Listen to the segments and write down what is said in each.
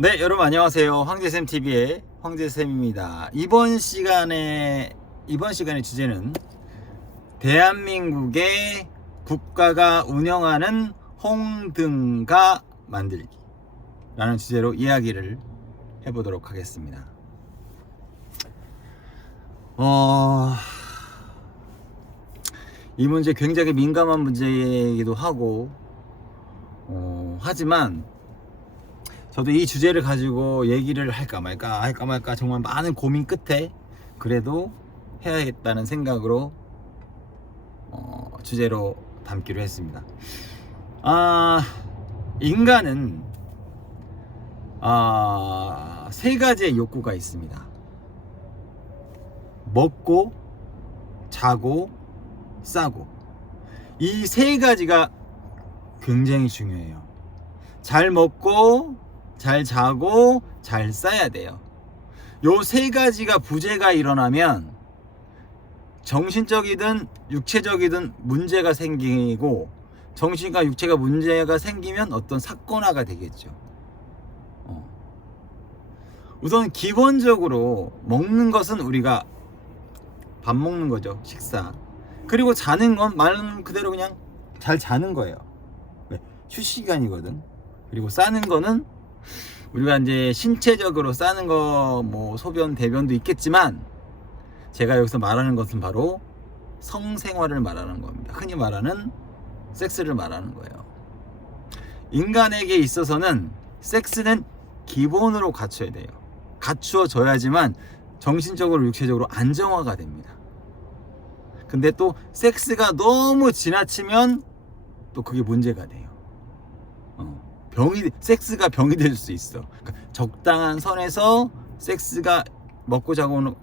네, 여러분 안녕하세요. 황제쌤TV의 황제쌤입니다. 이번 시간의 주제는 대한민국의 국가가 운영하는 홍등가 만들기 라는 주제로 이야기를 해보도록 하겠습니다. 이 문제 굉장히 민감한 문제이기도 하고 하지만 저도 이 주제를 가지고 얘기를 할까 말까 정말 많은 고민 끝에 그래도 해야겠다는 생각으로 주제로 담기로 했습니다. 인간은 세 가지의 욕구가 있습니다. 먹고, 자고, 싸고. 이 세 가지가 굉장히 중요해요. 잘 먹고, 잘 자고, 잘 싸야 돼요. 요 세 가지가 부재가 일어나면 정신적이든 육체적이든 문제가 생기고, 정신과 육체가 문제가 생기면 어떤 사건화가 되겠죠. 우선 기본적으로 먹는 것은 우리가 밥 먹는 거죠. 식사. 그리고 자는 건 말 그대로 그냥 잘 자는 거예요. 왜? 휴식 시간이거든. 그리고 싸는 거는 우리가 이제 신체적으로 싸는 거 뭐 소변 대변도 있겠지만 제가 여기서 말하는 것은 바로 성생활을 말하는 겁니다. 흔히 말하는 섹스를 말하는 거예요. 인간에게 있어서는 섹스는 기본으로 갖춰야 돼요. 갖추어져야지만 정신적으로 육체적으로 안정화가 됩니다. 근데 또 섹스가 너무 지나치면 또 그게 문제가 돼요. 섹스가 병이 될 수 있어. 그러니까 적당한 선에서 섹스가 먹고 자고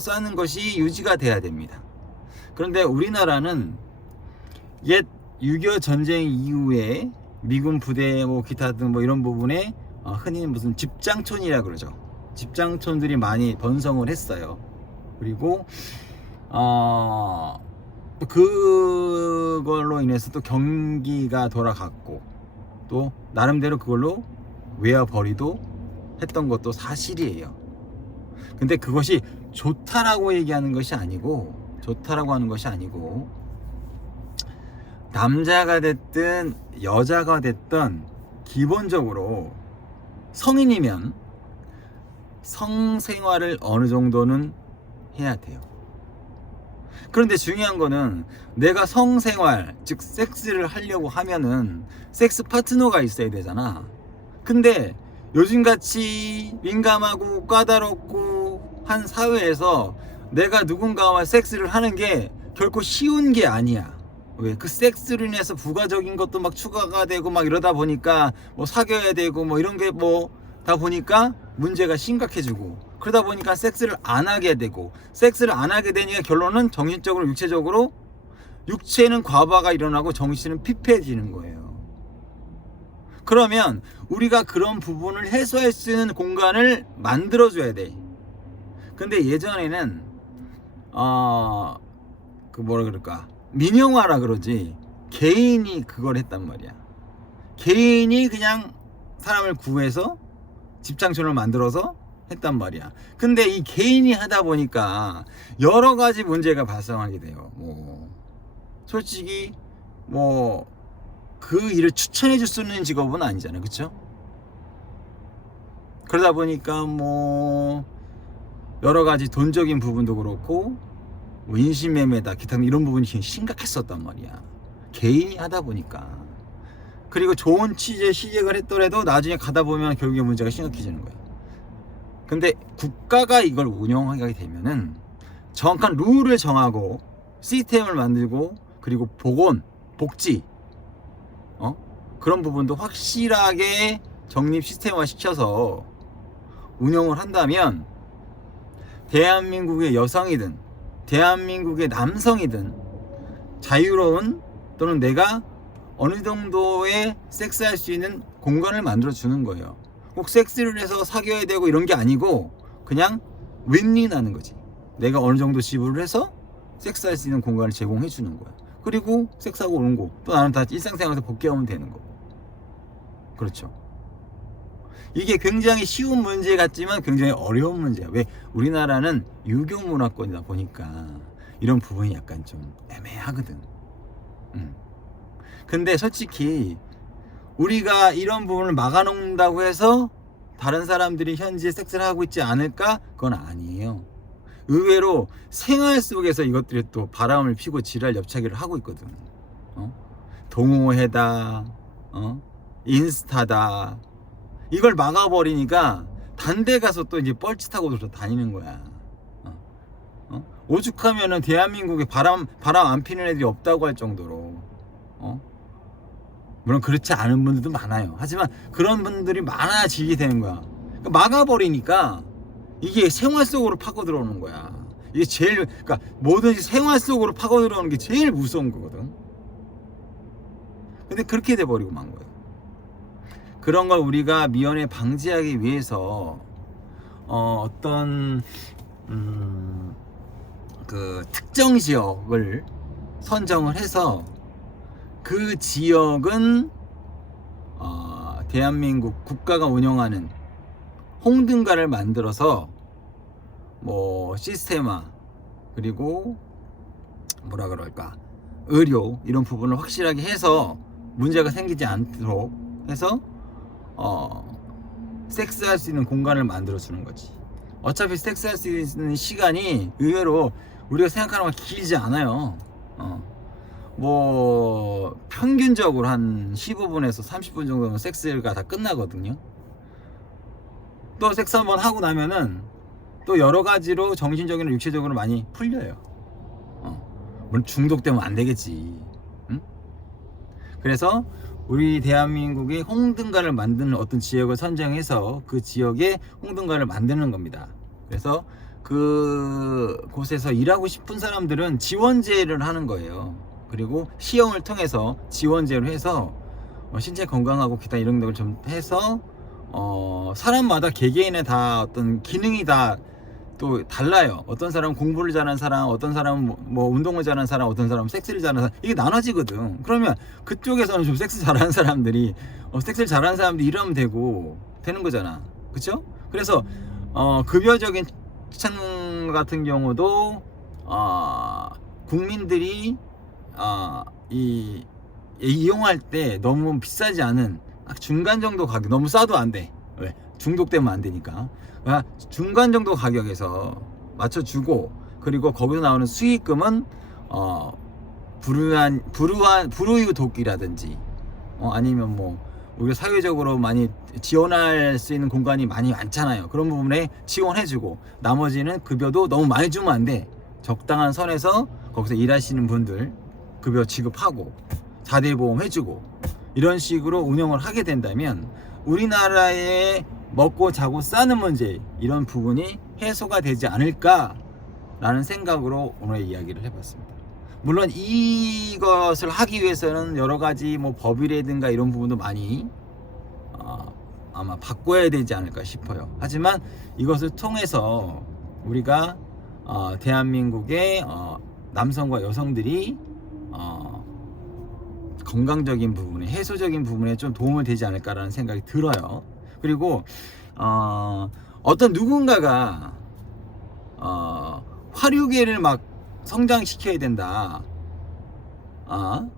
싸는 것이 유지가 돼야 됩니다. 그런데 우리나라는 옛 6.25 전쟁 이후에 미군 부대 뭐 기타 등 뭐 이런 부분에 흔히 무슨 집장촌이라 그러죠. 집장촌들이 많이 번성을 했어요. 그리고 그걸로 인해서 또 경기가 돌아갔고 또 나름대로 그걸로 외화벌이도 했던 것도 사실이에요. 근데 그것이 좋다라고 하는 것이 아니고 남자가 됐든 여자가 됐든 기본적으로 성인이면 성생활을 어느 정도는 해야 돼요. 그런데 중요한 거는 내가 성생활, 즉 섹스를 하려고 하면은 섹스 파트너가 있어야 되잖아. 근데 요즘같이 민감하고 까다롭고 한 사회에서 내가 누군가와 sek스를 하는 게 결코 쉬운 게 아니야. 왜? 그 섹스로 인해서 부가적인 것도 막 추가가 되고 막 이러다 보니까 뭐 사귀어야 되고 뭐 이런 게 뭐 다 보니까 문제가 심각해지고 그러다 보니까 섹스를 안 하게 되고 섹스를 안 하게 되니까 결론은 정신적으로 육체적으로 육체는 과부하가 일어나고 정신은 피폐해지는 거예요. 그러면 우리가 그런 부분을 해소할 수 있는 공간을 만들어줘야 돼. 근데 예전에는 그 뭐라 그럴까 민영화라 그러지 개인이 그걸 했단 말이야. 개인이 그냥 사람을 구해서 집장촌을 만들어서 했단 말이야. 근데 이 개인이 하다 보니까 여러 가지 문제가 발생하게 돼요. 뭐 솔직히 뭐 그 일을 추천해 줄 수 있는 직업은 아니잖아요. 그쵸? 그러다 보니까 뭐 여러 가지 돈적인 부분도 그렇고 뭐 인신매매다 기타 이런 부분이 심각했었단 말이야. 개인이 하다 보니까. 그리고 좋은 취지의 시작을 했더라도 나중에 가다 보면 결국에 문제가 심각해지는 거야. 근데 국가가 이걸 운영하게 되면은 정확한 룰을 정하고 시스템을 만들고 그리고 보건, 복지 그런 부분도 확실하게 정립 시스템화 시켜서 운영을 한다면 대한민국의 여성이든 대한민국의 남성이든 자유로운 또는 내가 어느 정도의 섹스할 수 있는 공간을 만들어 주는 거예요. 꼭 섹스를 해서 사귀어야 되고 이런 게 아니고 그냥 윈윈하는 거지. 내가 어느 정도 지불을 해서 섹스할 수 있는 공간을 제공해 주는 거야. 그리고 섹스하고 오는 거 또 나는 다 일상생활에서 복귀하면 되는 거고. 그렇죠. 이게 굉장히 쉬운 문제 같지만 굉장히 어려운 문제야. 왜? 우리나라는 유교 문화권이다 보니까 이런 부분이 약간 좀 애매하거든. 근데 솔직히 우리가 이런 부분을 막아놓는다고 해서 다른 사람들이 현지에 섹스를 하고 있지 않을까? 그건 아니에요. 의외로 생활 속에서 이것들이 또 바람을 피고 지랄 옆차기를 하고 있거든. 동호회다, 인스타다. 이걸 막아버리니까 단데 가서 또 이제 뻘짓하고 다니는 거야. 오죽하면은 대한민국에 바람 안 피는 애들이 없다고 할 정도로. 물론 그렇지 않은 분들도 많아요. 하지만 그런 분들이 많아지게 되는 거야. 그러니까 막아버리니까 이게 생활 속으로 파고 들어오는 거야. 이게 제일, 그러니까 뭐든지 생활 속으로 파고 들어오는 게 제일 무서운 거거든. 근데 그렇게 돼버리고 만 거예요. 그런 걸 우리가 미연에 방지하기 위해서 어떤 그 특정 지역을 선정을 해서 그 지역은 대한민국 국가가 운영하는 홍등가를 만들어서 뭐 시스테마 그리고 뭐라 그럴까 의료 이런 부분을 확실하게 해서 문제가 생기지 않도록 해서 섹스할 수 있는 공간을 만들어 주는 거지. 어차피 섹스할 수 있는 시간이 의외로 우리가 생각하는 것보다 길지 않아요. 뭐 평균적으로 한 15분에서 30분 정도면 섹스가 다 끝나거든요. 또 섹스 한번 하고 나면은 또 여러 가지로 정신적으로 육체적으로 많이 풀려요. 물론 중독되면 안 되겠지. 응? 그래서 우리 대한민국이 홍등가를 만드는 어떤 지역을 선정해서 그 지역에 홍등가를 만드는 겁니다. 그래서 그 곳에서 일하고 싶은 사람들은 지원제를 하는 거예요. 그리고 시험을 통해서 지원제로 해서 신체 건강하고 기타 이런 것을 좀 해서 사람마다 개개인의 다 어떤 기능이 다 또 달라요. 어떤 사람은 공부를 잘하는 사람, 어떤 사람은 뭐 운동을 잘하는 사람, 어떤 사람은 섹스를 잘하는 사람, 이게 나눠지거든. 그러면 그쪽에서는 좀 섹스 잘하는 사람들이 섹스를 잘하는 사람들이 일하면 되는 거잖아. 그쵸? 그래서 급여적인 층 같은 경우도 국민들이 이용할 때 너무 비싸지 않은 중간 정도 가격, 너무 싸도 안 돼. 왜? 중독되면 안 되니까. 중간 정도 가격에서 맞춰주고, 그리고 거기서 나오는 수익금은 불우유 돕기라든지 아니면 뭐 우리가 사회적으로 많이 지원할 수 있는 공간이 많이 많잖아요. 그런 부분에 지원해주고, 나머지는 급여도 너무 많이 주면 안 돼. 적당한 선에서 거기서 일하시는 분들 급여 지급하고 4대 보험 해주고 이런 식으로 운영을 하게 된다면 우리나라의 먹고 자고 싸는 문제, 이런 부분이 해소가 되지 않을까 라는 생각으로 오늘 이야기를 해봤습니다. 물론 이것을 하기 위해서는 여러 가지 뭐 법이라든가 이런 부분도 많이 아마 바꿔야 되지 않을까 싶어요. 하지만 이것을 통해서 우리가 대한민국의 남성과 여성들이 건강적인 부분에, 해소적인 부분에 좀 도움을 되지 않을까라는 생각이 들어요. 그리고 어떤 누군가가 화류계를 막 성장시켜야 된다.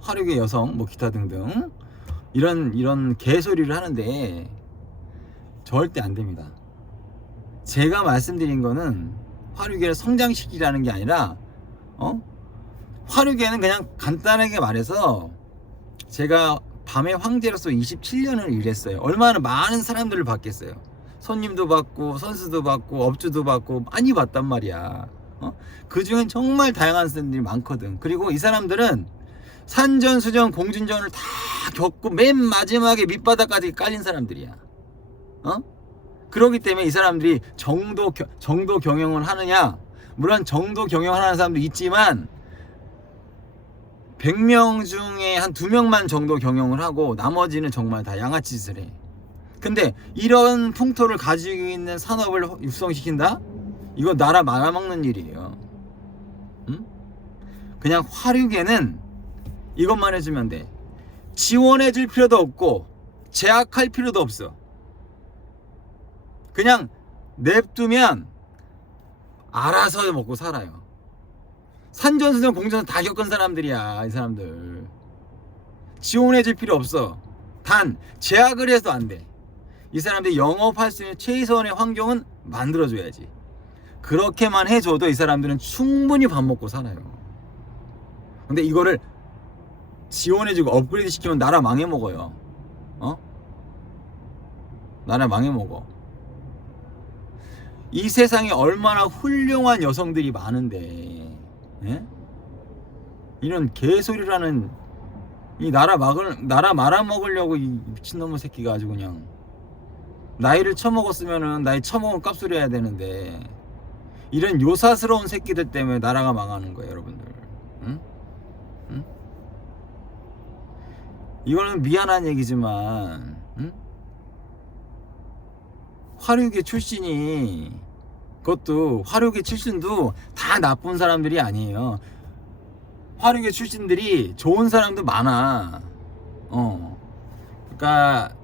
화류계 여성, 뭐 기타 등등 이런 개소리를 하는데 절대 안 됩니다. 제가 말씀드린 거는 화류계를 성장시키라는 게 아니라 화류계는 그냥 간단하게 말해서 제가 밤의 황제로서 27년을 일했어요. 얼마나 많은 사람들을 봤겠어요. 손님도 받고 선수도 받고 업주도 받고 많이 봤단 말이야. 그 중엔 정말 다양한 사람들이 많거든. 그리고 이 사람들은 산전수전 공준전을 다 겪고 맨 마지막에 밑바닥까지 깔린 사람들이야. 그렇기 때문에 이 사람들이 정도 경영을 하느냐, 물론 정도 경영을 하는 사람도 있지만 100명 중에 한 2명만 정도 경영을 하고 나머지는 정말 다 양아치 짓을 해. 근데 이런 풍토를 가지고 있는 산업을 육성시킨다? 이거 나라 말아먹는 일이에요. 그냥 화류계는 이것만 해주면 돼. 지원해줄 필요도 없고 제약할 필요도 없어. 그냥 냅두면 알아서 먹고 살아요. 산전수전 공전을 다 겪은 사람들이야, 이 사람들. 지원해 줄 필요 없어. 단 제약을 해도 안 돼. 이 사람들이 영업할 수 있는 최소한의 환경은 만들어줘야지. 그렇게만 해줘도 이 사람들은 충분히 밥 먹고 살아요. 근데 이거를 지원해주고 업그레이드 시키면 나라 망해먹어요. 나라 망해먹어. 이 세상에 얼마나 훌륭한 여성들이 많은데, 예? 이런 개소리라는, 이 나라 말아먹으려고 이 미친놈의 새끼가 아주 그냥 나이를 처먹었으면은 나이 처먹은 값을 해야 되는데, 이런 요사스러운 새끼들 때문에 나라가 망하는 거예요, 여러분들. 응? 응? 이거는 미안한 얘기지만, 응? 화류계 출신이, 그것도 화류계 출신도 다 나쁜 사람들이 아니에요. 화류계 출신들이 좋은 사람도 많아. 그러니까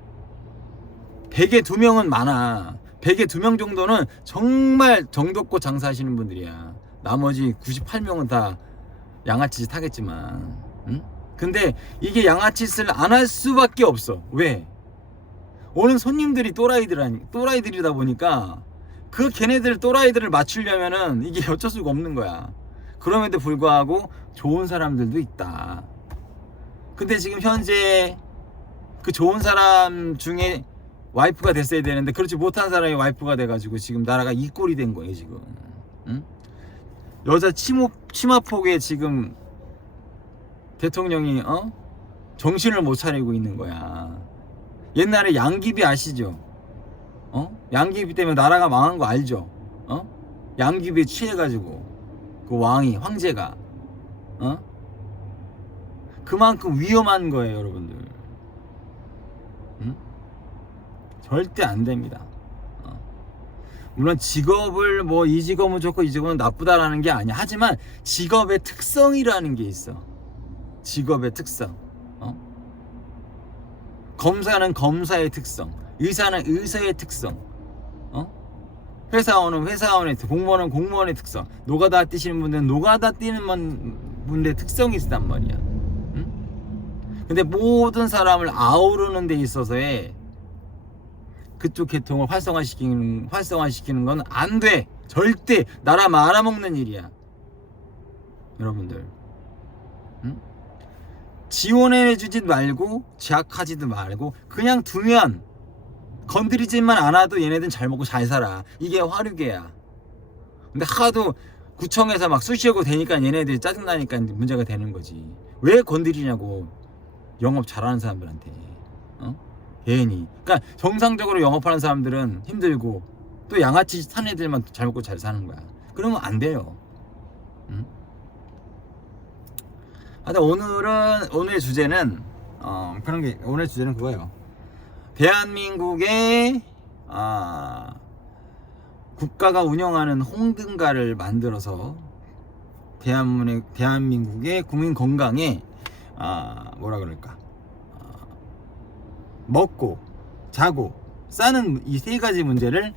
100에 2명은 많아. 100에 2명 정도는 정말 정겹고 장사하시는 분들이야. 나머지 98명은 다 양아치짓 하겠지만, 응? 근데 이게 양아치짓을 안 할 수밖에 없어. 왜? 오는 손님들이 또라이들이다 보니까 그 걔네들 또라이들을 맞추려면은 이게 어쩔 수가 없는 거야. 그럼에도 불구하고 좋은 사람들도 있다. 근데 지금 현재 그 좋은 사람 중에 와이프가 됐어야 되는데 그렇지 못한 사람이 와이프가 돼가지고 지금 나라가 이 꼴이 된 거예요, 지금. 응? 여자 치마폭에 지금 대통령이 정신을 못 차리고 있는 거야. 옛날에 양귀비 아시죠? 양귀비 때문에 나라가 망한 거 알죠? 양귀비에 취해가지고 그 왕이, 황제가 그만큼 위험한 거예요, 여러분들. 응? 절대 안 됩니다. 물론 직업을 뭐 이 직업은 좋고 이 직업은 나쁘다라는 게 아니야. 하지만 직업의 특성이라는 게 있어. 직업의 특성. 검사는 검사의 특성, 의사는 의사의 특성, 회사원은 회사원의 특성, 공무원은 공무원의 특성, 노가다 뛰시는 분들은 노가다 뛰는 분들의 특성이 있단 말이야. 응? 근데 모든 사람을 아우르는 데 있어서의 그쪽 계통을 활성화시키는 건 안 돼. 절대 나라 말아먹는 일이야, 여러분들. 응? 지원해주지 말고 제약하지도 말고 그냥 두면, 건드리지만 않아도 얘네들은 잘 먹고 잘 살아. 이게 화류계야. 근데 하도 구청에서 막 쑤시고 되니까 얘네들이 짜증나니까 문제가 되는 거지. 왜 건드리냐고, 영업 잘하는 사람들한테. 괜히. 그러니까 정상적으로 영업하는 사람들은 힘들고 또 양아치 산 애들만 잘 먹고 잘 사는 거야. 그러면 안 돼요. 응? 하여튼 오늘의 주제는 오늘 주제는 그거예요. 대한민국의 국가가 운영하는 홍등가를 만들어서 대한민국의 국민 건강에 뭐라 그럴까, 먹고 자고 싸는 이 세 가지 문제를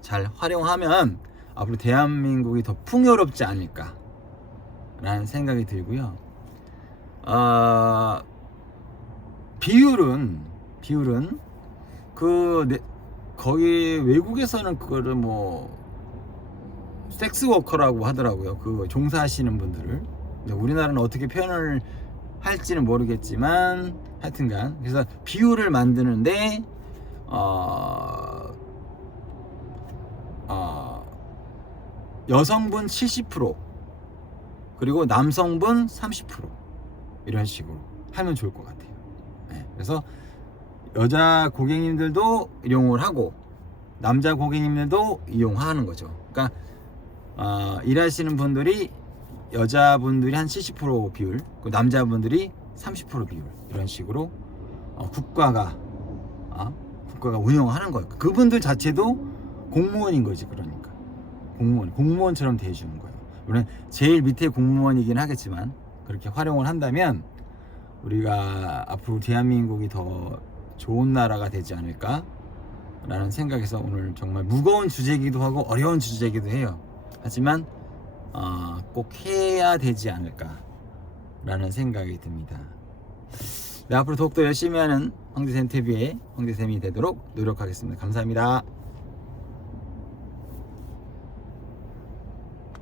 잘 활용하면 앞으로 대한민국이 더 풍요롭지 않을까 라는 생각이 들고요. 비율은 거기 외국에서는 그거를 뭐 섹스워커라고 하더라고요, 그 종사하시는 분들을. 우리나라는 어떻게 표현을 할지는 모르겠지만 하여튼간 그래서 비율을 만드는데 여성분 70% 그리고 남성분 30% 이런 식으로 하면 좋을 것 같아요. 네, 그래서 여자 고객님들도 이용을 하고 남자 고객님들도 이용하는 거죠. 그러니까 일하시는 분들이, 여자분들이 한 70% 비율, 남자분들이 30% 비율, 이런 식으로 국가가 운영하는 거예요. 그분들 자체도 공무원인 거지. 그러니까 공무원처럼 대해주는 거예요. 물론 제일 밑에 공무원이긴 하겠지만 그렇게 활용을 한다면 우리가 앞으로 대한민국이 더 좋은 나라가 되지 않을까 라는 생각에서 오늘 정말 무거운 주제이기도 하고 어려운 주제이기도 해요. 하지만 꼭 해야 되지 않을까 라는 생각이 듭니다. 네, 앞으로 더욱더 열심히 하는 황제샘 TV의 황제샘이 되도록 노력하겠습니다. 감사합니다.